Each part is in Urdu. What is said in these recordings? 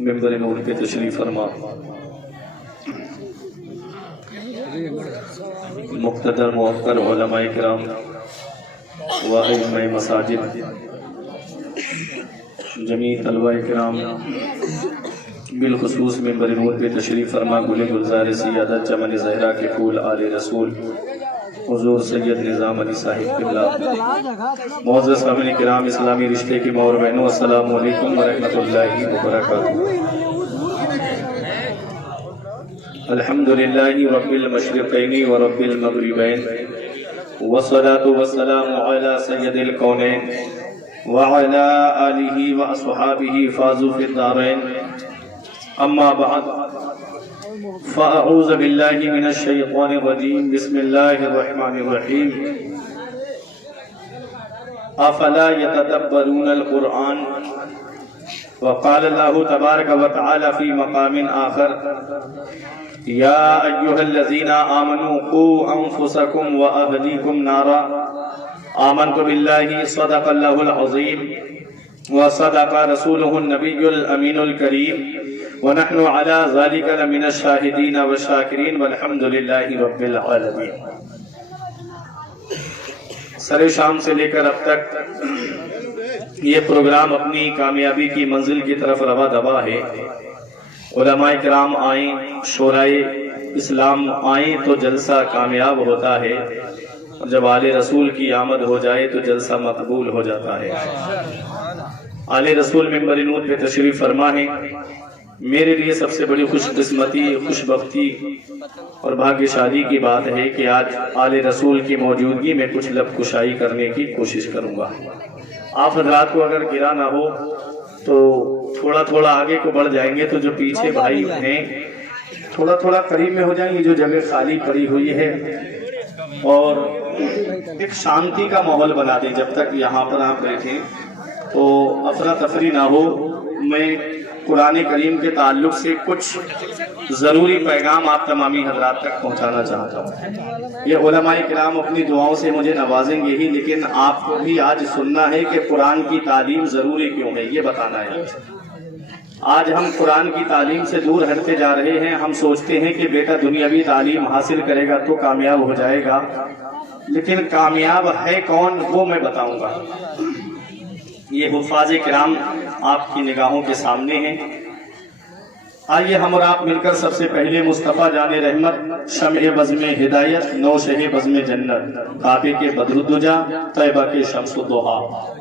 منبر نور پہ تشریف فرما، مقتدر موقر علماء کرام و ائمہ مساجد، جمیع طلبہ کرام، بالخصوص منبر نور پہ تشریف فرما گل گلزار سیادت چمن زہرا کے پھول آل رسول حضور سید نظام علی صاحب قبلہ، معزز فاہمین کرام، اسلامی رشتے کی ماں اور بہنوں، السلام علیکم ورحمۃ اللہ وبرکاتہ۔ الحمدللہ رب المشرقین ورب المغربین، والصلاة والسلام علی سید الکونین وعلی آلہ واصحابہ فازوا فی الدارین، اما بعد فاعوذ باللہ من الشیطان الرجیم، بسم اللہ الرحمن الرحیم۔ افلا یتدبرون القرآن، وقال اللہ تبارک و تعالی فی مقام آخر، یا ایہا الذین آمنوا قوا انفسکم واہلیکم نارا، آمنت باللہ صدق اللہ العظیم وصدق رسولہ النبی الامین الکریم، ونحن على ذلك لمن الشاہدین والشاکرین والحمد للہ رب العالمین۔ سر شام سے لے کر اب تک یہ پروگرام اپنی کامیابی کی منزل کی طرف رواں دوا ہے۔ علماء کرام آئیں، شورائے اسلام آئیں تو جلسہ کامیاب ہوتا ہے، جب آل رسول کی آمد ہو جائے تو جلسہ مقبول ہو جاتا ہے۔ آل رسول منبر نور پہ تشریف فرما ہے۔ میرے لیے سب سے بڑی خوش قسمتی، خوش بختی اور بھاگیہ شالی کی بات ہے کہ آج آل رسول کی موجودگی میں کچھ لب کشائی کرنے کی کوشش کروں گا۔ آپ حضرات کو اگر گرا نہ ہو تو تھوڑا تھوڑا آگے کو بڑھ جائیں گے، تو جو پیچھے بھائی ہیں تھوڑا تھوڑا قریب میں ہو جائیں گے، جو جگہ خالی پڑی ہوئی ہے، اور ایک شانتی کا ماحول بنا دیں۔ جب تک یہاں پر آپ بیٹھیں تو افراتفری نہ ہو۔ میں قرآن کریم کے تعلق سے کچھ ضروری پیغام آپ تمامی حضرات تک پہنچانا چاہتا ہوں۔ یہ علماء کرام اپنی دعاؤں سے مجھے نوازیں گے ہی، لیکن آپ کو بھی آج سننا ہے کہ قرآن کی تعلیم ضروری کیوں ہے، یہ بتانا ہے۔ آج ہم قرآن کی تعلیم سے دور ہٹتے جا رہے ہیں۔ ہم سوچتے ہیں کہ بیٹا دنیاوی تعلیم حاصل کرے گا تو کامیاب ہو جائے گا، لیکن کامیاب ہے کون وہ میں بتاؤں گا۔ یہ حفاظ کرام آپ کی نگاہوں کے سامنے ہیں۔ آئیے ہم اور آپ مل کر سب سے پہلے مصطفیٰ جان رحمت، شمع بزم ہدایت، نوشہ بزم جنت، کعبے کے بدر الدجا، طیبہ کے شمس الضحیٰ،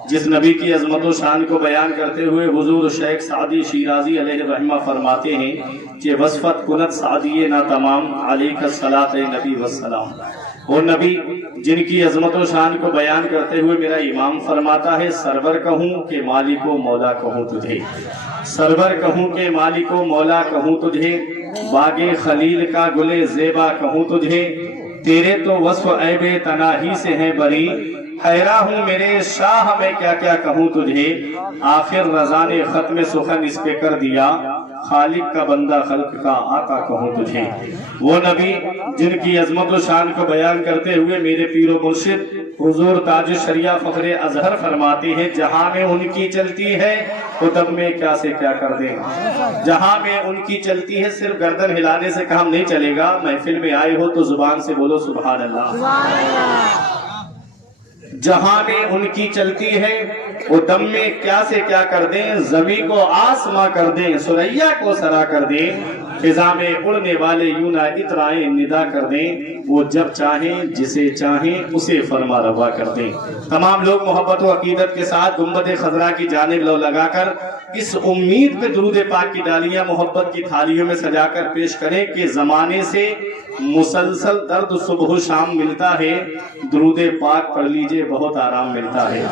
جس نبی کی عظمت و شان کو بیان کرتے ہوئے حضور شیخ سعدی شیرازی علیہ رحمہ فرماتے ہیں کہ وصفت کنت سعدی نا تمام، علیک الصلاۃ نبی والسلام۔ وہ نبی جن کی عظمت و شان کو بیان کرتے ہوئے میرا امام فرماتا ہے، سرور کہوں کہ مالک و مولا کہوں تجھے، سرور کہوں کہ مالک و مولا کہوں تجھے، باغ خلیل کا گل زیبا کہوں تجھے، تیرے تو وصف عیب تناہی سے ہیں بری، حیران ہوں میرے شاہ میں کیا کیا کہوں تجھے، آخر رضا نے ختم سخن اس پہ کر دیا، خالق کا بندہ خلق کا آقا کہوں تجھے۔ وہ نبی جن کی عظمت و شان کو بیان کرتے ہوئے میرے پیر و مرشد حضور تاج الشریعہ فخر ازہر فرماتے ہیں، جہاں میں ان کی چلتی ہے خطب میں کیا سے کیا کر دیں۔ جہاں میں ان کی چلتی ہے، صرف گردن ہلانے سے کام نہیں چلے گا۔ محفل میں آئے ہو تو زبان سے بولو سبحان اللہ۔ جہاں میں ان کی چلتی ہے وہ دم میں کیا سے کیا کر دیں، زمین کو آسماں کر دیں، سریا کو سرا کر دیں، فضا میں اڑنے والے یوں نہ اترائیں ندا کر دیں، وہ جب چاہیں جسے چاہیں اسے فرما روا کر دیں۔ تمام لوگ محبت و عقیدت کے ساتھ گنبد خضرا کی جانب لو لگا کر اس امید پہ درود پاک کی ڈالیاں محبت کی تھالیوں میں سجا کر پیش کریں کہ زمانے سے مسلسل درد صبح و شام ملتا ہے، درود پاک پڑھ لیجئے بہت آرام ملتا ہے۔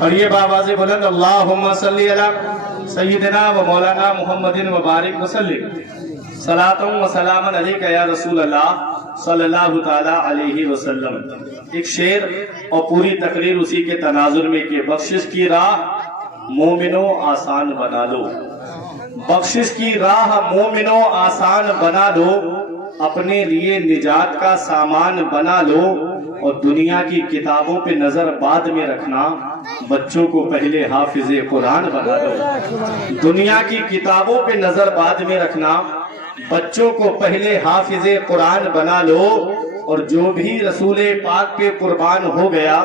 اور یہ بآواز بلند اللہم صلی علی سیدنا و مولانا محمد و بارک وسلم، صلاۃ و سلام علیک یا رسول اللہ صلی اللہ تعالی علیہ وسلم۔ ایک شعر اور پوری تقریر اسی کے تناظر میں کہ بخشش کی راہ مومنوں آسان بنا لو، بخشش کی راہ مومنوں آسان بنا دو، اپنے لیے نجات کا سامان بنا لو اور دنیا کی کتابوں پہ نظر بعد میں رکھنا، بچوں کو پہلے حافظ قرآن بنا لو۔ دنیا کی کتابوں پہ نظر بعد میں رکھنا، بچوں کو پہلے حافظ قرآن بنا لو، اور جو بھی رسول پاک پہ قربان ہو گیا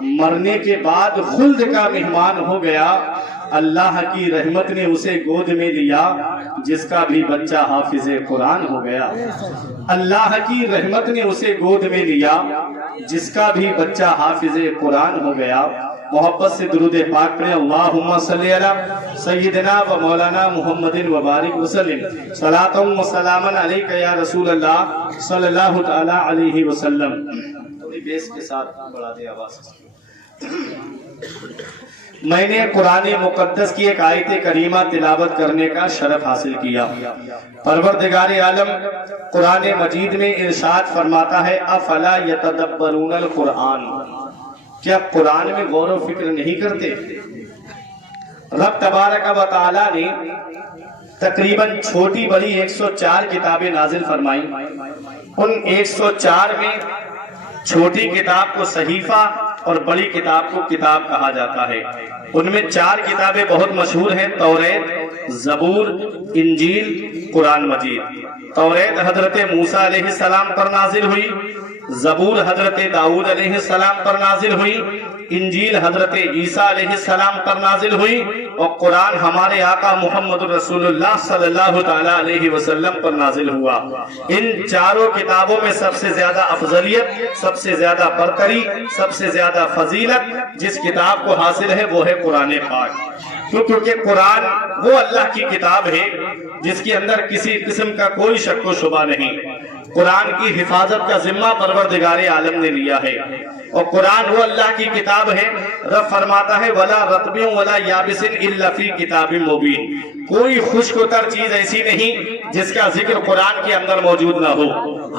مرنے کے بعد خلد کا مہمان ہو گیا، اللہ کی رحمت نے اسے گود میں لیا جس کا بھی بچہ حافظ قرآن ہو گیا۔ اللہ کی رحمت نے اسے گود میں لیا جس کا بھی بچہ حافظ قرآن ہو گیا۔ محبت سے درود پاک پڑھیں، اللہم صلی علی سیدنا و مولانا محمد و بارک وسلم، صلاۃ و سلام علیک یا رسول اللہ صلی اللہ تعالی علیہ وسلم۔ تھوڑی بیس کے ساتھ بڑھا دیں آواز۔ میں نے قرآن مقدس کی ایک آیت کریمہ تلاوت کرنے کا شرف حاصل کیا۔ پروردگار عالم قرآن مجید میں ارشاد فرماتا ہے، افلا یتدبرون القرآن، کیا قرآن میں غور و فکر نہیں کرتے؟ رب تبارک و تعالی نے تقریباً چھوٹی بڑی 104 کتابیں نازل فرمائیں۔ ان 104 میں چھوٹی کتاب کو صحیفہ اور بڑی کتاب کو کتاب کہا جاتا ہے۔ ان میں 4 کتابیں بہت مشہور ہیں، توریت، زبور، انجیل، قرآن مجید۔ توریت حضرت موسیٰ علیہ السلام پر نازل ہوئی، زبور حضرت داؤد علیہ السلام پر نازل ہوئی، انجیل حضرت عیسیٰ علیہ السلام پر نازل ہوئی، اور قرآن ہمارے آقا محمد رسول اللہ صلی اللہ تعالی علیہ وسلم پر نازل ہوا۔ ان 4 کتابوں میں سب سے زیادہ افضلیت، سب سے زیادہ برتری، سب سے زیادہ فضیلت جس کتاب کو حاصل ہے وہ ہے قرآن پاک، کیونکہ قرآن وہ اللہ کی کتاب ہے جس کے اندر کسی قسم کا کوئی شک و شبہ نہیں۔ قرآن کی حفاظت کا ذمہ پروردگار عالم نے لیا ہے، اور قرآن وہ اللہ کی کتاب ہے۔ رب فرماتا ہے وَلَا رَطْبٍ وَلَا يَابِسٍ إِلَّا فِي كِتَابٍ مُبِينٍ، کوئی خشک و تر چیز ایسی نہیں جس کا ذکر قرآن کے اندر موجود نہ ہو۔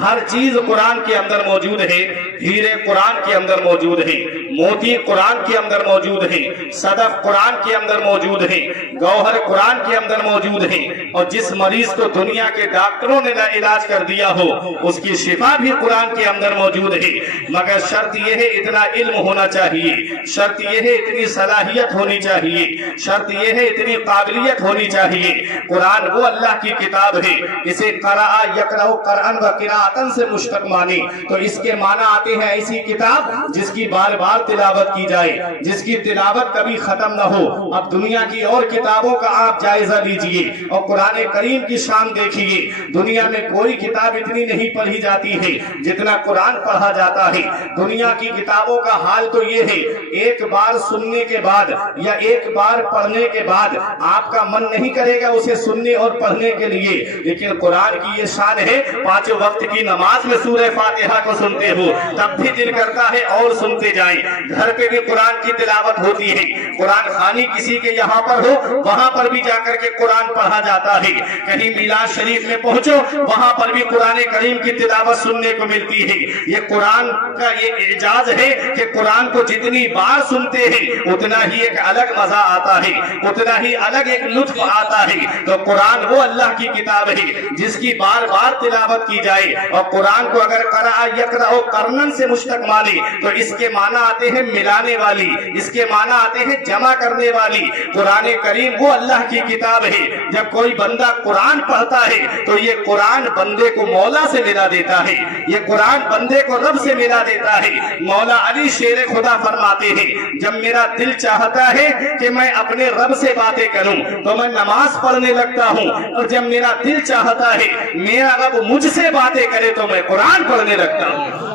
ہر چیز قرآن کے اندر موجود ہے، ہیرے قرآن کے اندر موجود ہے، موتی قرآن کے اندر موجود ہے، صدف قرآن کے اندر موجود ہے، گوہر قرآن کے اندر موجود ہے، اور جس مریض کو دنیا کے ڈاکٹروں نے علاج کر دیا ہو اس کی شفا بھی قرآن کے اندر موجود ہے۔ مگر شرط یہ ہے اتنا علم ہونا چاہیے، شرط یہ ہے اتنی صلاحیت ہونی چاہیے، شرط یہ ہے اتنی قابلیت ہونی چاہیے۔ قرآن وہ اللہ کی کتاب ہے، اسے قرأ یقرأ قرآن و قراءتن سے مشتق مانی تو اس کے معنی آتے ہیں ایسی کتاب جس کی بار بار تلاوت کی جائے، جس کی تلاوت کبھی ختم نہ ہو۔ اب دنیا کی اور کتابوں کا آپ جائزہ لیجئے اور قرآن کریم کی شان دیکھیے، دنیا میں کوئی کتاب اتنی نہیں پڑھی جاتی ہے جتنا قرآن پڑھا جاتا ہے۔ دنیا کی کتابوں کا حال تو یہ ہے، ایک بار سننے کے بعد یا ایک بار پڑھنے کے بعد آپ کا من نہیں کرے گا اسے سننے اور پڑھنے کے لیے، لیکن قرآن کی یہ شان ہے، 5 وقت کی نماز میں سورہ فاتحہ کو سنتے ہو تب بھی دل کرتا ہے اور سنتے جائیں۔ گھر پہ بھی قرآن کی تلاوت ہوتی ہے، قرآن خوانی کسی کے یہاں پر ہو وہاں پر بھی جا کر کے قرآن پڑھا جاتا ہے، کہیں میلاد شریف میں پہنچو وہاں پر بھی قرآن کریم کی تلاوت سننے کو ملتی ہے۔ یہ قرآن کا یہ اعجاز ہے کہ قرآن کو جتنی بار سنتے ہیں اتنا ہی ایک الگ مزہ آتا ہے، اتنا ہی الگ ایک لطف آتا ہے۔ تو قرآن وہ اللہ کی کتاب ہے جس کی بار بار تلاوت کی جائے، اور قرآن کو اگر قرأ یقرأ قرنن سے مشتق مانے تو اس کے معنی آتے ہیں ملانے والی، اس کے معنی آتے ہیں جمع کرنے والی۔ قرآن کریم وہ اللہ کی کتاب ہے، جب کوئی بندہ قرآن پڑھتا ہے تو یہ قرآن بندے کو مولا سے ملا دیتا ہے، یہ قرآن بندے کو رب سے ملا دیتا ہے۔ مولا علی شیر خدا فرماتے ہیں جب میرا دل چاہتا ہے کہ میں اپنے رب سے باتیں کروں تو میں نماز پڑھنے لگتا ہوں، اور جب میرا دل چاہتا ہے میرا رب مجھ سے باتیں کرے تو میں قرآن پڑھنے لگتا ہوں۔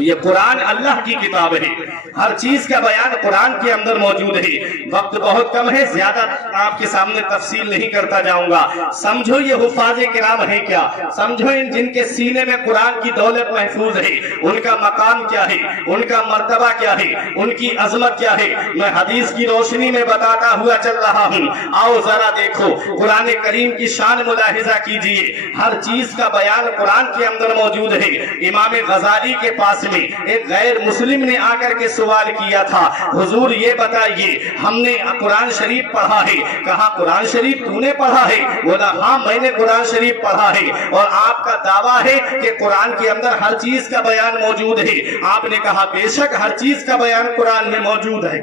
یہ قرآن اللہ کی کتاب ہے، ہر چیز کا بیان قرآن کے اندر موجود ہے۔ وقت بہت کم ہے، زیادہ آپ کے سامنے تفصیل نہیں کرتا جاؤں گا۔ سمجھو یہ حفاظ کرام ہے کیا، سمجھو ان جن کے سینے میں قرآن کی دولت محفوظ ہے ان کا مقام کیا ہے، ان کا مرتبہ کیا ہے، ان کی عظمت کیا ہے۔ میں حدیث کی روشنی میں بتاتا ہوا چل رہا ہوں، آؤ ذرا دیکھو قرآن کریم کی شان ملاحظہ کیجئے۔ ہر چیز کا بیان قرآن کے اندر موجود ہے۔ امام غزالی کے پاس میں ایک غیر مسلم نے آ کر کے سوال کیا تھا، حضور یہ بتائیے ہم نے قرآن شریف پڑھا ہے، کہا قرآن شریف تو نے پڑھا ہے؟ بولا ہاں میں نے قرآن شریف پڑھا ہے، اور آپ کا دعویٰ ہے کہ قرآن کے اندر ہر چیز کا بیان موجود ہے۔ آپ نے کہا بے شک ہر چیز کا بیان قرآن میں موجود ہے۔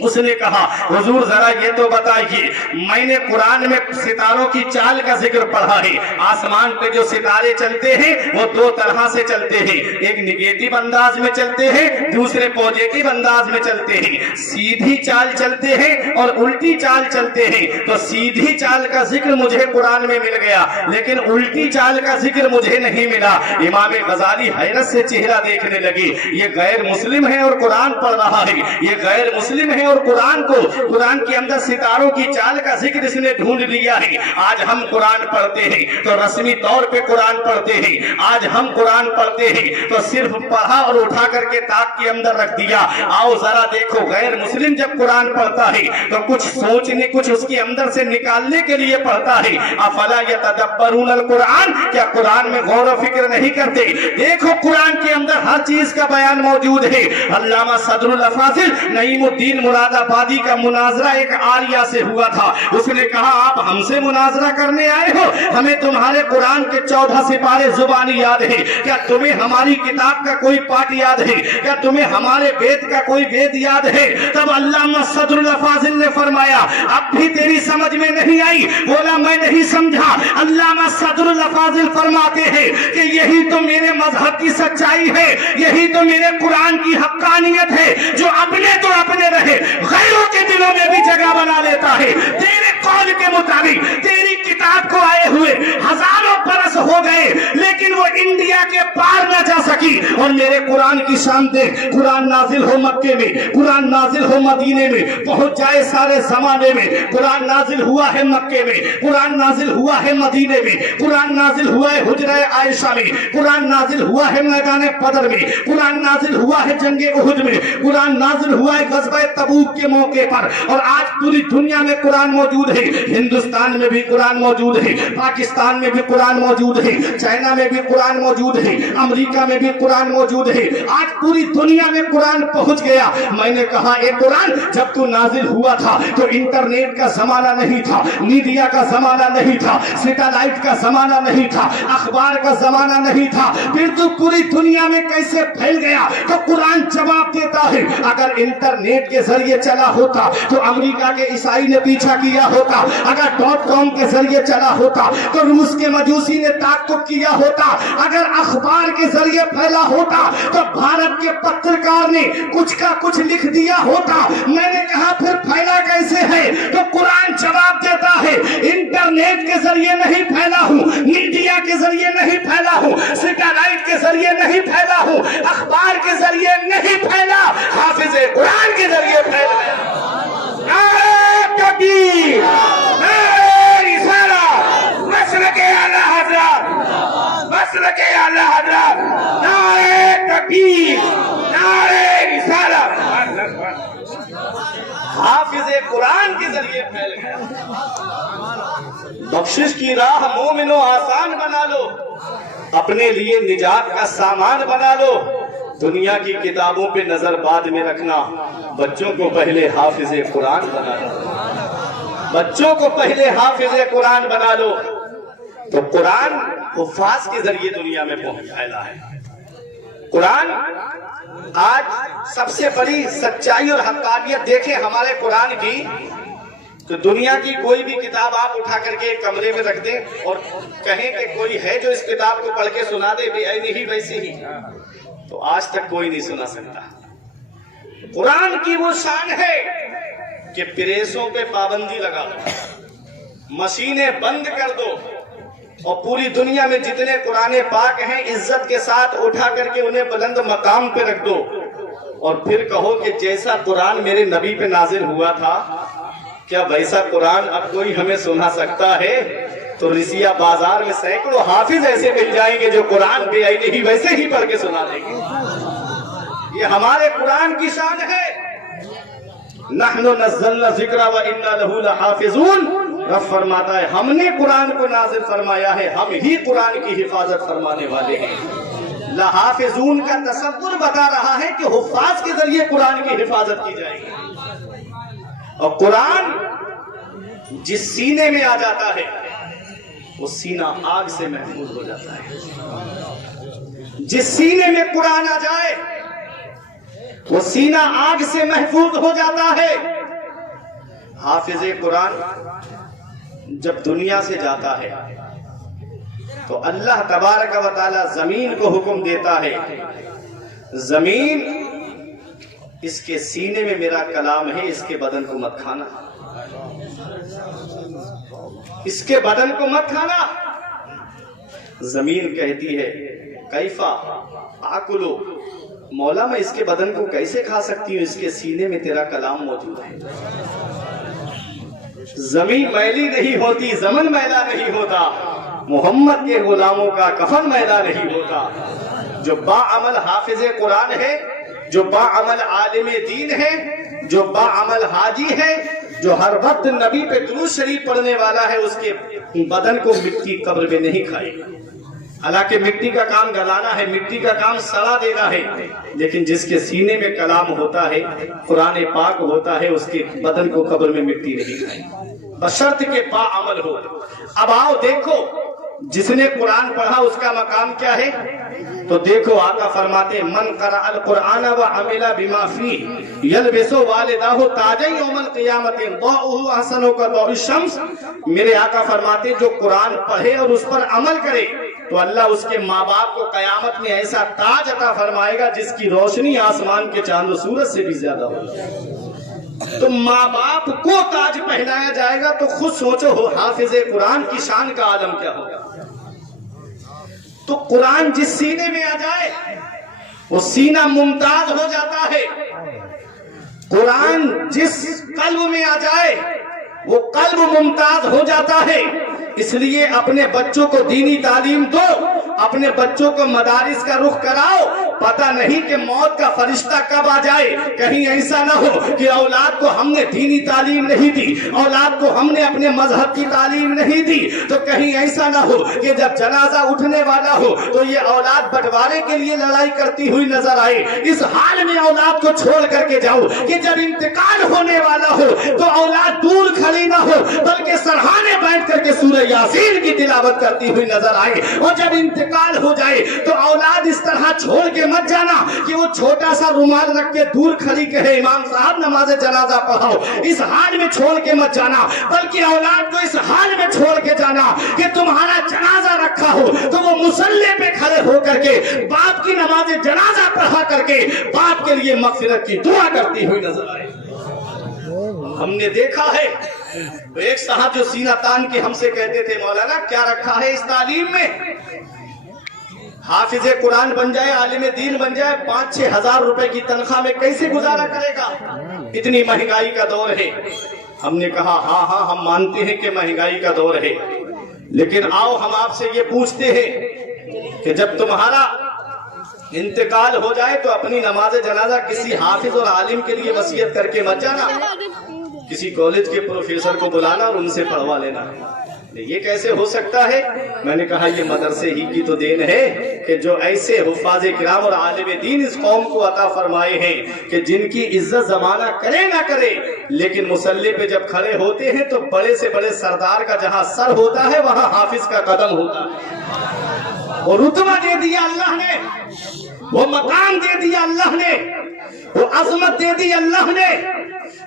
اس نے کہا حضور ذرا یہ تو بتائیے، میں نے قرآن میں ستاروں کی چال کا ذکر پڑھا ہے، آسمان پہ جو ستارے چلتے ہیں وہ دو طرح سے چلتے ہیں، ایک نگیٹو انداز میں چلتے ہیں، دوسرے پوزیٹو انداز میں چلتے ہیں، سیدھی چال چلتے ہیں اور الٹی چال چلتے ہیں۔ تو سیدھی چال کا ذکر مجھے قرآن میں مل گیا، لیکن الٹی چال کا ذکر مجھے نہیں ملا۔ امام غزالی حیرت سے چہرہ دیکھنے لگے، یہ غیر مسلم ہے اور قرآن پڑھ رہا ہے، یہ غیر مسلم ہے اور قرآن کے اندر ستاروں کی چال کا ذکر اس نے ڈھونڈ لیا ہے۔ آج ہم قرآن پڑھتے ہیں تو رسمی طور پہ قرآن پڑھتے ہیں، آج ہم قرآن پڑھتے ہیں تو صرف پڑھا اور اٹھا کر کے تاک کے اندر رکھ دیا۔ آؤ ذرا دیکھو غیر مسلم جب قرآن پڑھتا ہے تو کچھ سوچنے، کچھ اس کے اندر سے نکالنے کے لیے پڑھتا ہے۔ افلا یتدبرون القرآن، کیا قرآن میں غور و فکر نہیں کرتے؟ دیکھو قرآن کے اندر ہر چیز کا بیان موجود ہے۔ علامہ صدر الافاضل نعیم الدین مراد آبادی کا مناظرہ ایک آریہ سے ہوا تھا، اس نے کہا آپ ہم سے مناظرہ کرنے آئے ہو؟ ہمیں تمہارے قرآن کے 14 سپارے زبانی یاد ہے، کیا تمہیں ہماری کتاب کا کوئی پاٹ یاد ہے؟ کیا تمہیں ہمارے وید کا کوئی وید یاد ہے؟ تب علامہ صدر الافاضل نے فرمایا اب بھی تیری سمجھ میں نہیں آئی؟ بولا میں نہیں سمجھا۔ علامہ صدر الافاضل فرماتے ہیں کہ یہی تو میرے مذہب کی سچائی ہے، یہی تو میرے قرآن کی حقانیت ہے، جو اپنے تو اپنے رہے غیروں کے دلوں میں بھی جگہ بنا لیتا ہے۔ تیرے قول کے مطابق تیری کتاب کو آئے ہوئے ہزاروں برس ہو گئے، لیکن وہ انڈیا کے پار نہ جا سکی، اور میرے قرآن کی شان دیکھ، قرآن نازل ہو مکے میں، قرآن نازل ہو مدینے میں، پہنچ جائے سارے زمانے میں، قرآن نازل ہوا ہے مکے میں، قرآن نازل ہوا ہے مدینے میں، قرآن نازل ہوا ہے حجرہ عائشہ میں، قرآن نازل ہوا ہے میدان بدر میں، قرآن نازل ہوا ہے جنگ احد میں، قرآن نازل ہوا ہے غزوہ تبوک کے موقع پر، اور آج پوری دنیا میں قرآن موجود ہے۔ ہندوستان میں بھی قرآن موجود ہے، پاکستان میں بھی قرآن موجود ہے، چائنا میں بھی قرآن موجود ہے، امریکہ میں بھی قرآن موجود ہے، آج پوری دنیا میں قرآن پہنچ گیا۔ میں نے کہا اے قرآن جب تو نازل ہوا تھا تو انٹرنیٹ کا زمانہ نہیں تھا، میڈیا کا زمانہ نہیں تھا، سیٹلائٹ کا زمانہ نہیں تھا، اخبار کا زمانہ نہیں تھا، پھر تو پوری دنیا میں کیسے پھیل گیا؟ تو قرآن جواب دیتا ہے اگر انٹرنیٹ کے ذریعے چلا ہوتا تو امریکہ کے عیسائی نے پیچھا کیا ہوتا، اگر .com کے ذریعے چلا ہوتا تو روس کے مجوسی نے تعقب کیا ہوتا، اگر اخبار کے ذریعے پھیلا ہوتا تو بھارت کے پترکار نے کچھ کا کچھ لکھ دیا ہوتا۔ میں نے کہا پھر پھیلا کیسے ہے؟ تو قرآن جواب دیتا ہے انٹرنیٹ کے ذریعے نہیں پھیلا ہوں، میڈیا کے ذریعے نہیں پھیلا ہوں، سیٹلائٹ کے ذریعے نہیں پھیلا ہوں، اخبار کے ذریعے نہیں پھیلا، حافظ قرآن کے ذریعے پھیلا ہے۔ نعرہ تکبیر، نعرہ رسالت، مسلک اعلی حضرت، مسلک اعلی حضرت، نعرہ تکبیر، نعرہ رسالت، حافظ قرآن کے ذریعے پھیل گیا۔ بخشش کی راہ مومنوں آسان بنا لو، اپنے لیے نجات کا سامان بنا لو، دنیا کی کتابوں پہ نظر بعد میں رکھنا، بچوں کو پہلے حافظ قرآن بنا لو، بچوں کو پہلے حافظ قرآن بنا لو۔ تو قرآن حفاظ کے ذریعے دنیا میں پھیلا ہے۔ قرآن آج سب سے بڑی سچائی اور حقانیت دیکھیں ہمارے قرآن کی، تو دنیا کی کوئی بھی کتاب آپ اٹھا کر کے کمرے میں رکھ دیں اور کہیں کہ کوئی ہے جو اس کتاب کو پڑھ کے سنا دے بھی ویسے ہی، تو آج تک کوئی نہیں سنا سکتا۔ قرآن کی وہ شان ہے کہ پریسوں پہ پابندی لگا دو، مشینیں بند کر دو، اور پوری دنیا میں جتنے قرآن پاک ہیں عزت کے ساتھ اٹھا کر کے انہیں بلند مقام پہ رکھ دو، اور پھر کہو کہ جیسا قرآن میرے نبی پہ نازل ہوا تھا کیا ویسا قرآن اب کوئی ہمیں سنا سکتا ہے؟ تو رسیہ بازار میں سینکڑوں حافظ ایسے مل جائیں گے جو قرآن بے عینی ہی ویسے ہی پڑھ کے سنا دیں گے۔ یہ ہمارے قرآن کی شان ہے۔ نحن نزلنا ذکر و انا لہ لحافظون، رب فرماتا ہے ہم نے قرآن کو نازل فرمایا ہے، ہم ہی قرآن کی حفاظت فرمانے والے ہیں۔ لحافظون کا تصور بتا رہا ہے کہ حفاظ کے ذریعے قرآن کی حفاظت کی جائے گی، اور قرآن جس سینے میں آ جاتا ہے وہ سینہ آگ سے محفوظ ہو جاتا ہے۔ جس سینے میں قرآن آ جائے وہ سینہ آگ سے محفوظ ہو جاتا ہے۔ حافظ قرآن جب دنیا سے جاتا ہے تو اللہ تبارک و تعالی زمین کو حکم دیتا ہے، زمین اس کے سینے میں میرا کلام ہے، اس کے بدن کو مت کھانا، اس کے بدن کو مت کھانا۔ زمین کہتی ہے کیفا آکلو، مولا میں اس کے بدن کو کیسے کھا سکتی ہوں، اس کے سینے میں تیرا کلام موجود ہے۔ زمین میلی نہیں ہوتی، زمن میلا نہیں ہوتا، محمد کے غلاموں کا کفن میلا نہیں ہوتا۔ جو باعمل حافظ قرآن ہے، جو باعمل عالم دین ہے، جو باعمل حاجی ہے، جو ہر وقت نبی پہ درود شریف پڑھنے والا ہے، اس کے بدن کو مٹی قبر میں نہیں کھائے گا۔ حالانکہ مٹی کا کام گلانا ہے، مٹی کا کام سڑا دینا ہے، لیکن جس کے سینے میں کلام ہوتا ہے، قرآن پاک ہوتا ہے، اس کے بدن کو قبر میں مٹی نہیں کھائے، بشرط کے باعمل ہو۔ اب آؤ دیکھو جس نے قرآن پڑھا اس کا مقام کیا ہے، تو دیکھو آقا فرماتے من قرأ القرآن وعمل بما فیہ یلبس والداہ تاجا یوم القیامت ضوءہ احسن کضوء الشمس۔ میرے آقا فرماتے جو قرآن پڑھے اور اس پر عمل کرے تو اللہ اس کے ماں باپ کو قیامت میں ایسا تاج عطا فرمائے گا جس کی روشنی آسمان کے چاند و سورج سے بھی زیادہ ہوگی۔ تو ماں باپ کو تاج پہنایا جائے گا تو خود سوچو ہو حافظ قرآن کی شان کا عالم کیا ہوگا۔ تو قرآن جس سینے میں آ جائے وہ سینہ ممتاز ہو جاتا ہے، قرآن جس قلب میں آ جائے وہ قلب ممتاز ہو جاتا ہے۔ اس لیے اپنے بچوں کو دینی تعلیم دو، اپنے بچوں کو مدارس کا رخ کراؤ، پتہ نہیں کہ موت کا فرشتہ کب آ جائے۔ کہیں ایسا نہ ہو کہ اولاد کو ہم نے دینی تعلیم نہیں دی، اولاد کو ہم نے اپنے مذہب کی تعلیم نہیں دی، تو کہیں ایسا نہ ہو کہ جب جنازہ اٹھنے والا ہو تو یہ اولاد بٹوارے کے لیے لڑائی کرتی ہوئی نظر آئے۔ اس حال میں اولاد کو چھوڑ کر کے جاؤ کہ جب انتقال ہونے والا ہو تو اولاد دور کھڑی نہ ہو بلکہ سرہانے بیٹھ کر کے سورہ یاسین کی تلاوت کرتی ہوئی نظر آئے۔ اور جب انتقال ہو جائے تو اولاد اس طرح چھوڑ کے مت جانا کہ وہ چھوٹا سا رومال رکھ کے دور کھڑی کہے امام صاحب نماز جنازہ پڑھاؤ۔ اس حال میں چھوڑ کے مت جانا، بلکہ اولاد کو اس حال میں چھوڑ کے جانا کہ تمہارا جنازہ رکھا ہو تو وہ مصلی پہ کھڑے ہو کر کے باپ کی نماز جنازہ پڑھا کر کے باپ کے لیے مغفرت کی دعا کرتی ہوئی نظر آئے۔ ہم نے دیکھا ہے ایک صاحب جو سینہ تان کے ہم سے کہتے تھے مولانا کیا رکھا ہے اس تعلیم میں، حافظ قرآن بن جائے، عالم دین بن جائے، 5-6 ہزار روپے کی تنخواہ میں کیسے گزارا کرے گا، اتنی مہنگائی کا دور ہے۔ ہم نے کہا ہاں ہم مانتے ہیں کہ مہنگائی کا دور ہے، لیکن آؤ ہم آپ سے یہ پوچھتے ہیں کہ جب تمہارا انتقال ہو جائے تو اپنی نماز جنازہ کسی حافظ اور عالم کے لیے وصیت کر کے مت جانا، کسی کالج کے پروفیسر کو بلانا اور ان سے پڑھوا لینا۔ یہ کیسے ہو سکتا ہے؟ میں نے کہا یہ مدرسے ہی کی تو دین ہے کہ جو ایسے حفاظ کرام اور عالم دین اس قوم کو عطا فرمائے ہیں کہ جن کی عزت زمانہ کرے نہ کرے لیکن مصلی پہ جب کھڑے ہوتے ہیں تو بڑے سے بڑے سردار کا جہاں سر ہوتا ہے وہاں حافظ کا قدم ہوتا ہے۔ وہ رتبہ دے دیا اللہ نے، وہ مقام دے دیا اللہ نے، وہ عظمت دے دی اللہ نے،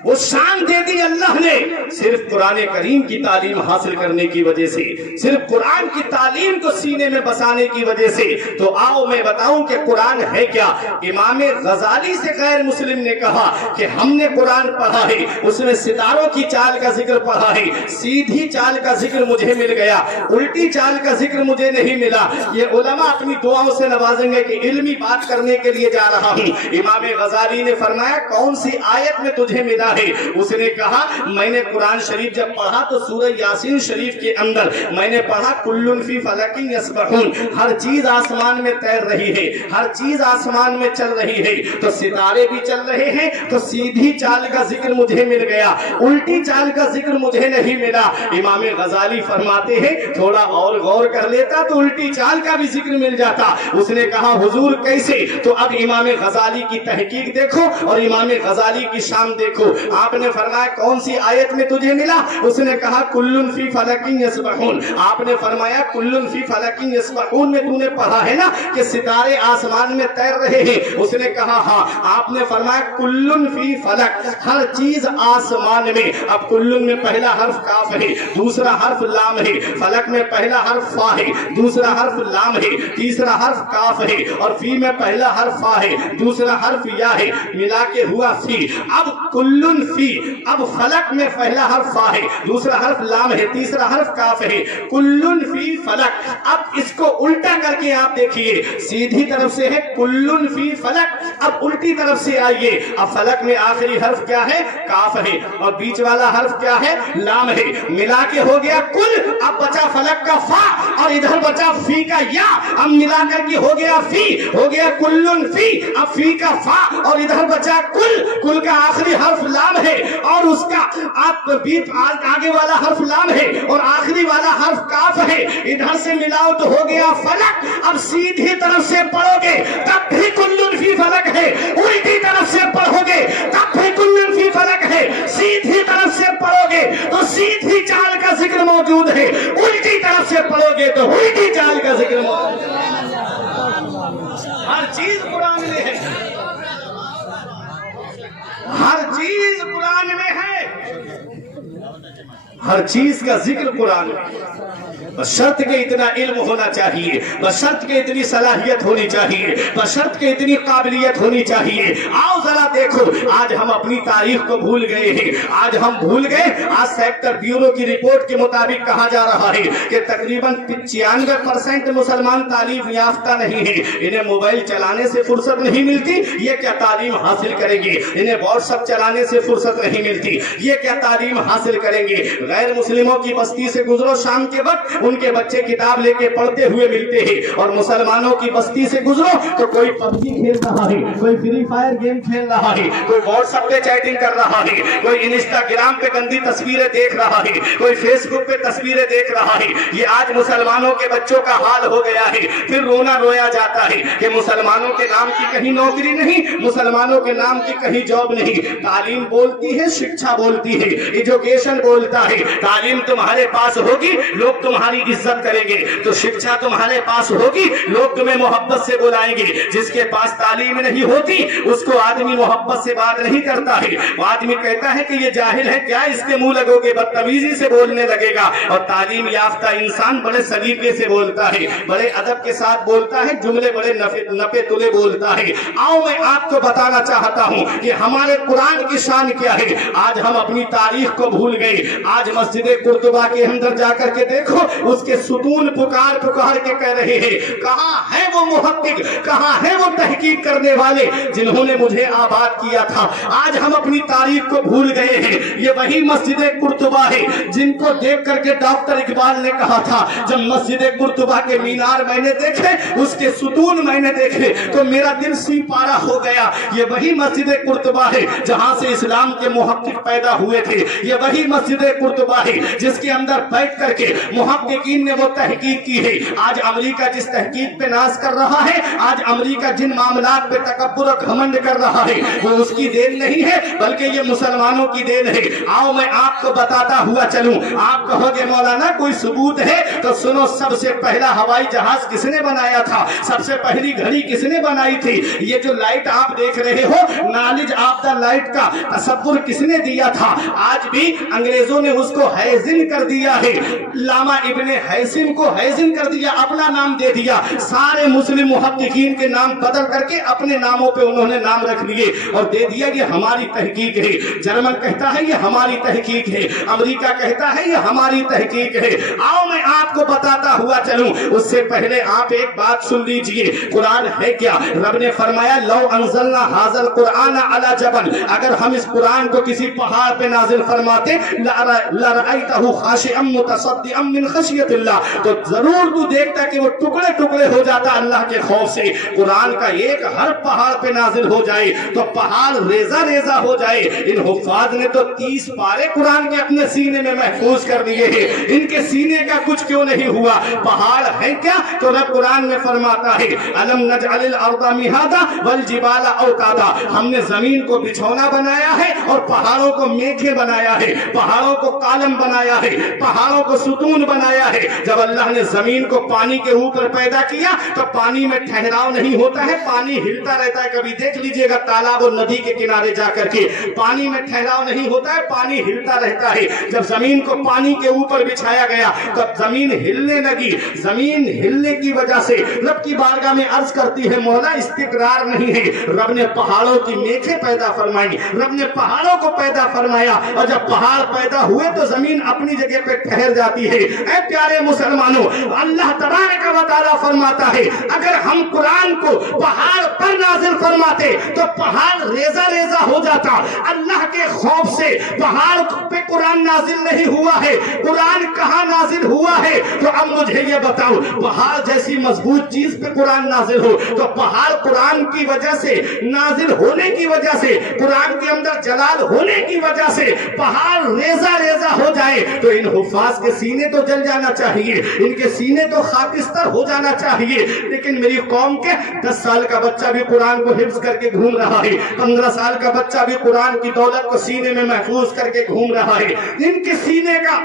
وہ شان دے دی اللہ نے، صرف قرآن کریم کی تعلیم حاصل کرنے کی وجہ سے، صرف قرآن کی تعلیم کو سینے میں بسانے کی وجہ سے۔ تو آؤ میں بتاؤں کہ قرآن ہے کیا۔ امام غزالی سے غیر مسلم نے کہا کہ ہم نے قرآن پڑھا ہے، اس میں ستاروں کی چال کا ذکر پڑھا ہے، سیدھی چال کا ذکر مجھے مل گیا، الٹی چال کا ذکر مجھے نہیں ملا۔ یہ علماء اپنی دعاؤں سے نوازیں گے کہ علمی بات کرنے کے لیے جا رہا ہوں۔ امام غزالی نے فرمایا کون سی آیت میں تجھے ملا ہوتا ہے. اس نے کہا میں نے قرآن شریف جب پڑھا تو سورہ یاسین شریف کے اندر میں نے پڑھا کل فی فلک یسبحون، ہر چیز آسمان میں تیر رہی ہے، ہر چیز آسمان میں چل رہی ہے. تو ستارے بھی چل رہے ہیں تو سیدھی چال کا ذکر مجھے مل گیا، الٹی چال کا ذکر مجھے نہیں ملا. امام غزالی فرماتے ہیں تھوڑا اور غور کر لیتا تو الٹی چال کا بھی ذکر مل جاتا. اس نے کہا حضور کیسے؟ تو اب امام غزالی کی تحقیق دیکھو اور امام غزالی کی شان دیکھو. آپ نے فرمایا کون سی آیت میں تجھے ملا؟ اس نے کہا کل فی فلک یسبحون. آپ نے فرمایا کل فی فلک یسبحون میں تو نے پڑھا ہے نا کہ ستارے آسمان میں تیر رہے ہیں. اس نے کہا ہاں. آپ نے فرمایا کل فی فلک، ہر چیز آسمان میں. اب کل میں پہلا حرف کاف ہے، دوسرا حرف لام ہے. فلک میں پہلا حرف فا ہے، دوسرا حرف لام ہے، تیسرا حرف کاف ہے. اور فی میں پہلا حرف فا ہے، دوسرا حرف یا ہے، ملا کے ہوا فی. اب کل فی، اب فلک میں پہلا حرف فا ہے، دوسرا حرف لام ہے، تیسرا حرف کاف ہے. کل فی فلک. اب اس کو الٹا کر کے آپ دیکھیے، سیدھی طرف سے ہے کل فی فلک، اب الٹی طرف سے آئیے. اب فلک میں آخری حرف کیا ہے؟ کاف ہے، اور بیچ والا حرف کیا ہے؟ لام ہے. ملا کے ہو گیا کل. اب بچا فلک کا فا اور ادھر بچا فی کا یا. اب ملا کر کے ہو گیا فی، ہو گیا کل فی. اب فی کا فا اور ادھر بچا کل. کل کا آخری حرف لام ہے اور اس کا آگے والا حرف لام ہے اور آخری والا حرف کاف ہے. ادھر سے ملاؤ تو ہو گیا فلک. اب سیدھی طرف سے پڑھو گے تب بھی کل فی فلک ہے، الٹی طرف سے پڑھو گے تب بھی کل فی فلک ہے. سیدھی طرف سے پڑھو گے تو سیدھی چال کا ذکر موجود ہے، الٹی طرف سے پڑھو گے تو الٹی چال کا ذکر موجود ہے. ہر چیز قرآن میں ہے، ہر چیز قرآن میں ہے، ہر چیز کا ذکر قرآن میں. بشرط کے اتنا علم ہونا چاہیے، بشرط کے اتنی صلاحیت ہونی چاہیے، بشرط کے اتنی قابلیت ہونی چاہیے. آؤ ذرا دیکھو، آج ہم اپنی تاریخ کو بھول گئے ہیں. آج ہم بھول گئے. آج سیکٹر بیورو کی رپورٹ کے مطابق کہا جا رہا ہے کہ تقریباً 95% مسلمان تعلیم یافتہ نہیں ہیں. انہیں موبائل چلانے سے فرصت نہیں ملتی، یہ کیا تعلیم حاصل کریں گے؟ انہیں واٹس ایپ چلانے سے فرصت نہیں ملتی، یہ کیا تعلیم حاصل کریں گے؟ غیر مسلموں کی بستی سے گزرو شام کے وقت، ان کے بچے کتاب لے کے پڑھتے ہوئے ملتے ہیں. اور مسلمانوں کی بستی سے گزرو تو کوئی پبجی کھیل رہا ہے، کوئی فری فائر گیم کھیل رہا ہے، کوئی واٹس ایپ پہ چیٹنگ کر رہا ہے، کوئی انسٹاگرام پہ گندی تصویریں دیکھ رہا ہے، کوئی فیس بک پہ تصویریں دیکھ رہا ہے. یہ آج مسلمانوں کے بچوں کا حال ہو گیا ہے. پھر رونا رویا جاتا ہے کہ مسلمانوں کے نام کی کہیں نوکری نہیں، مسلمانوں کے نام کی کہیں جاب نہیں. تعلیم بولتی ہے، شکشا بولتی ہے، ایجوکیشن بولتا ہے. تعلیم تمہارے پاس ہوگی لوگ تمہاری عزت کریں گے، تو شکشا تمہارے پاس ہوگی لوگ تمہیں محبت سے بلائیں گے. جس کے پاس تعلیم نہیں ہوتی اس کو آدمی محبت سے بات نہیں کرتا ہے. وہ آدمی کہتا ہے کہ یہ جاہل ہے، کیا اس کے منہ لگو گے، بدتمیزی سے بولنے لگے گا. اور تعلیم یافتہ انسان بڑے سلیقے سے بولتا ہے، بڑے ادب کے ساتھ بولتا ہے، جملے بڑے نپے تلے بولتا ہے. آؤ میں آپ کو بتانا چاہتا ہوں کہ ہمارے قرآن کی شان کیا ہے. آج ہم اپنی تاریخ کو بھول گئے. آج مسجد قرطبہ کے اندر جا کر کے دیکھو، اس کے ستون پکار پکار کے کہہ رہے ہیں کہاں ہے وہ محقق، کہاں ہے وہ تحقیق کرنے والے جنہوں نے مجھے آباد کیا تھا. آج ہم اپنی تاریخ کو بھول گئے ہیں. یہ وہی مسجد قرطبہ ہے جن کو دیکھ کر کے ڈاکٹر اقبال نے کہا تھا جب مسجد قرطبہ کے مینار میں نے دیکھے، اس کے ستون میں نے دیکھے تو میرا دل سی پارا ہو گیا. یہ وہی مسجد قرطبہ ہے جہاں سے اسلام کے محقق پیدا ہوئے تھے. یہ وہی مسجد قرطبہ ہے جس کے اندر بیٹھ کر کے محققین نے وہ تحقیق کی ہے. آج امریکہ جس تحقیق پہ ناز کر رہا ہے، آج امریکہ جن معاملات پہ تکبر و گھمنڈ کر رہا ہے، وہ اس کی دین نہیں ہے بلکہ یہ مسلمانوں کی دین ہے. آؤ میں آپ کو بتاتا ہوا چلوں. آپ کہو گے مولانا کوئی ثبوت ہے تو سنو. سب سے پہلا ہوائی جہاز کس نے بنایا تھا؟ سب سے پہلی گھڑی کس نے بنائی تھی؟ یہ جو لائٹ آپ دیکھ رہے ہو، نالج آف دا لائٹ کا تصور کس نے دیا تھا؟ آج بھی انگریزوں انہوں نے اس کو حیزن کر دیا ہے، علامہ ابن حیزن کو حیزن کر دیا، اپنا نام دے دیا، سارے مسلم محققین کے نام بدل کر کے اپنے ناموں پہ انہوں نے نام رکھ لیے اور دے دیا یہ ہماری تحقیق ہے۔ جرمن کہتا ہے یہ ہماری تحقیق ہے، امریکہ کہتا ہے یہ ہماری تحقیق ہے۔ آؤ میں آپ کو بتاتا ہوا چلوں، اس سے پہلے آپ ایک بات سن لیجئے، قرآن ہے کیا؟ رب نے فرمایا لو انزلنا ھذا القرآن علی جبل، اگر ہم اس قرآن کو کسی پہاڑ پہ نازل فرماتے لرأیتہ خاشعا متصدعا من خشیۃ اللہ، تو ضرور تو دیکھتا کہ وہ ٹکڑے ٹکڑے ہو جاتا اللہ کے خوف سے۔ قرآن کا ایک ہر پہاڑ پہ نازل ہو جائے تو پہاڑ ریزہ ریزہ ہو جائے۔ ان حفاظ نے تو 30 پارے قرآن کے اپنے سینے میں محفوظ کر دیے ہیں، ان کے سینے کا کچھ کیوں نہیں ہوا؟ پہاڑ ہے کیا؟ تو رب قرآن میں فرماتا ہے الم نجعل الارض مہادا والجبال اوتادا، ہم نے زمین کو بچھونا بنایا ہے اور پہاڑوں کو میکھے بنایا ہے، پہاڑوں کو کالم بنایا ہے، پہاڑوں کو ستون بنایا ہے۔ جب اللہ نے زمین کو پانی کے اوپر پیدا کیا تو پانی میں ٹھہراؤ نہیں ہوتا ہے، پانی ہلتا رہتا ہے۔ کبھی دیکھ لیجئے گا تالاب اور ندی کے کنارے جا کر کے، پانی میں ٹھہراؤ نہیں ہوتا ہے، پانی ہلتا رہتا ہے۔ جب زمین کو پانی کے اوپر بچھایا گیا تو زمین ہلنے لگی، زمین ہلنے کی وجہ سے رب کی بارگاہ میں عرض کرتی ہے مولا استقرار نہیں ہے۔ رب نے پہاڑوں کی میکھیں پیدا فرمائی، رب نے پہاڑوں کو پیدا فرمایا، اور جب پہاڑ پیدا ہوئے تو زمین اپنی جگہ پہ ٹھہر جاتی ہے۔ اے پیارے مسلمانوں، اللہ تبارک و تعالیٰ فرماتا ہے اگر ہم قرآن کو پہاڑ پر نازل فرماتے تو پہاڑ ریزہ ریزہ ہو جاتا۔ اللہ کے خوف سے پہاڑ پہ قرآن نازل نہیں ہوا ہے، قرآن کہاں نازل ہوا ہے؟ تو اب مجھے یہ بتاؤ، پہاڑ جیسی مضبوط چیز پہ قرآن نازل ہو تو پہاڑ قرآن کی وجہ سے نازل ہونے کی وجہ سے، قرآن کے اندر جلال ہونے کی وجہ سے پہاڑ ریزہ ریزہ ہو جائے تو ان حفاظ کے سینے تو جل جانا چاہیے، ان کے سینے تو خاکستر ہو جانا چاہیے۔ لیکن میری قوم کے 10 سال کا بچہ بھی قرآن کو حفظ کر کے گھوم رہا ہے، 15 سال کا بچہ بھی قرآن کی دولت کو سینے میں محفوظ کر کے گھوم رہا ہے۔ ان کے سینے کا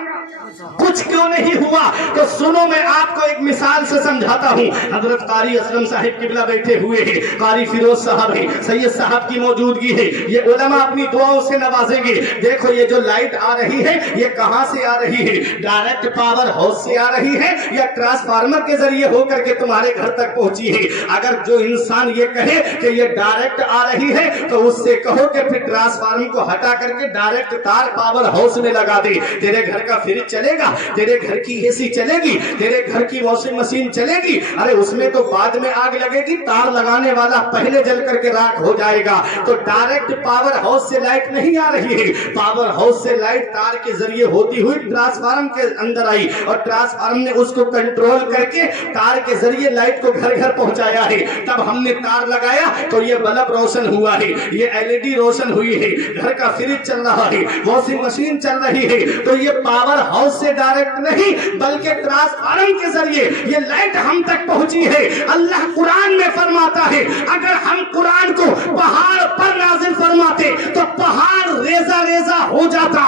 کچھ کیوں نہیں ہوا؟ تو سنو میں آپ کو ایک مثال سے سمجھاتا ہوں۔ حضرت قاری اسلم صاحب قبلہ بیٹھے ہوئے ہیں، قاری فیروز صاحب ہیں، سید صاحب کی موجودگی ہے، یہ علماء اپنی دعاؤں سے نوازیں گے۔ دیکھو یہ جو لائٹ آ رہی ہے یہ کہاں سے آ رہی ہے؟ ڈائریکٹ پاور ہاؤس سے آ رہی ہے یا ٹرانسفارمر کے ذریعے ہو کر کے تمہارے گھر تک پہنچی ہے؟ اگر جو انسان یہ کہے کہ یہ ڈائریکٹ آ رہی ہے تو اس سے کہو کہ پھر ٹرانسفارمر کو ہٹا کر کے ڈائریکٹ تار پاور ہاؤس میں لگا دے، تیرے گھر کا فریج چلے گا، تیرے گھر کی اے سی چلے گی، تیرے گھر کی واشنگ مشین چلے گی؟ ارے اس میں تو بعد میں آگ لگے گی، تار لگانے والا پہلے جل کر کے راکھ ہو جائے گا۔ تو ڈائریکٹ پاور ہاؤس سے لائٹ نہیں آ رہی ہے، پاور ہاؤس سے لائٹ تار کے ذریعے ہوتی ہوئی ٹرانسفارمر کے اندر آئی اور ٹرانسفارمر نے اس کو کنٹرول کر کے تار کے ذریعے لائٹ کو گھر گھر پہنچایا ہے۔ تب ہم نے تار لگایا تو یہ بلب روشن ہوا ہے، یہ LED روشن ہوئی ہے، گھر کا فریج چل رہا ہے، واشنگ مشین چل رہی ہے۔ تو یہ پاور ہاؤس سے ڈائریکٹ نہیں بلکہ ٹرانسفارمر کے ذریعے یہ لائٹ ہم تک پہنچی ہے۔ اللہ قرآن میں فرماتا ہے اگر ہم قرآن کو پہاڑ پر نازل فرماتے تو پہاڑ ریزہ ریزہ ہو جاتا،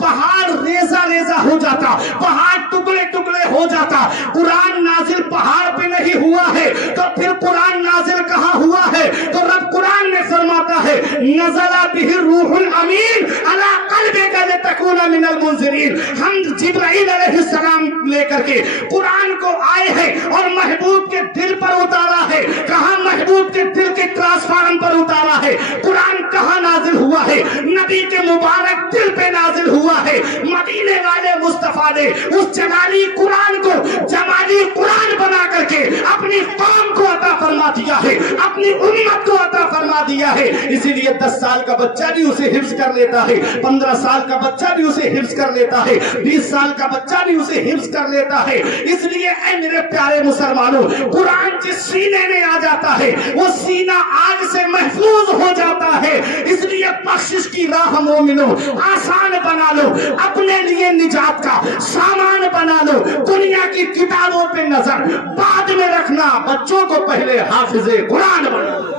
پہاڑ ریزہ ریزہ ہو جاتا، پہاڑ ٹکڑے ٹکڑے ہو جاتا۔ قرآن نازل پہاڑ پہ نہیں ہوا ہے تو پھر قرآن نازل کہاں ہوا ہے؟ تو رب قرآن میں فرماتا ہے نزل بہ روح الامین علی قلبک لتکون من المنذرین، ہم جبرائیل علیہ السلام لے کر کے قرآن کو آئے ہیں اور محبوب کے دل پر اتارا ہے۔ کہاں محبوب کے دل کے ٹرانسفارم پر اتارا ہے؟ قرآن کہاں نازل ہوا ہے؟ نبی کے مبارک دل پہ نازل ہوا ہے۔ مدینے والے مصطفیٰ نے اس جلالی قرآن کو جمالی قرآن بنا کر کے اپنی قوم کو عطا فرما دیا ہے، اپنی امت کو عطا فرما دیا ہے۔ اسی لیے 10 سال کا بچہ بھی اسے حفظ کر لیتا ہے، 15 سال کا بچہ بھی اسے حفظ کر لیتا ہے، 20 سال کا بچہ بھی اسے حفظ کر لیتا ہے۔ اس لیے اے میرے پیارے مسلمانوں، قرآن جس سینے میں آ جاتا ہے وہ سینہ آگ سے محفوظ ہو جاتا ہے۔ اس لیے بخشش کی راہ مومنوں آسان بنا لو، اپنے لیے نجات کا سامان بنا لو۔ دنیا کی کتابوں پہ نظر بعد میں رکھنا، بچوں کو پہلے حافظ قرآن بنا لو۔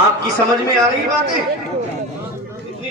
آپ کی سمجھ میں آ رہی باتیں؟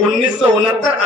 1969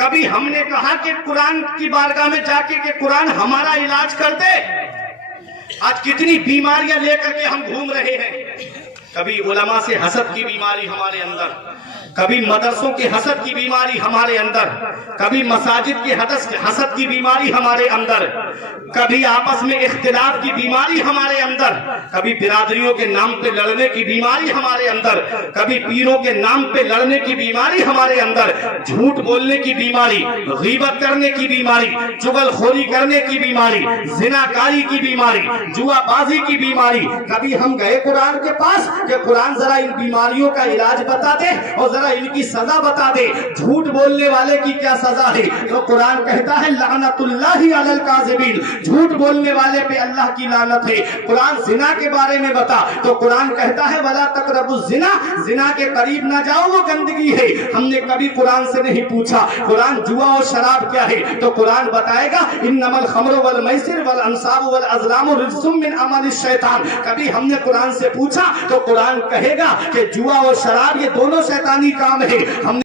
کبھی ہم نے کہا کہ قرآن کی بارگاہ میں جا کے کہ قرآن ہمارا علاج کر دے؟ آج کتنی بیماریاں لے کر کے ہم گھوم رہے ہیں. کبھی علماء سے حسد کی بیماری ہمارے اندر، کبھی مدرسوں کے حسد کی بیماری ہمارے اندر، کبھی مساجد کے حسد کی بیماری ہمارے اندر، کبھی آپس میں اختلاف کی بیماری ہمارے اندر، کبھی برادریوں کے نام پہ لڑنے کی بیماری ہمارے اندر، کبھی پیروں کے نام پہ لڑنے کی بیماری ہمارے اندر، جھوٹ بولنے کی بیماری، غیبت کرنے کی بیماری، چغل خوری کرنے کی بیماری، زناکاری کی بیماری، جوا بازی کی بیماری. کبھی ہم گئے قرآن کے پاس کہ قرآن ذرا ان بیماریوں کا علاج بتا دے اور ذرا ان کی سزا بتا دے. جھوٹ بولنے والے کی کیا سزا ہے؟ تو قرآن کہتا ہے لعنت اللہ علی الکاذبین، جھوٹ بولنے والے پہ اللہ کی لعنت ہے. قرآن زنا کے بارے میں بتا تو قرآن کہتا ہے ولا تقربوا الزنا، زنا کے قریب نہ جاؤ، وہ گندگی ہے. ہم نے کبھی قرآن سے نہیں پوچھا قرآن جوا اور شراب کیا ہے، تو قرآن بتائے گا انما الخمر والمیسر والانصاب والازلام رجس من عمل الشیطان. کبھی ہم نے قرآن سے پوچھا تو قرآن کہے گا کہ جوا اور شراب یہ دونوں شیطانی کام ہے. ہم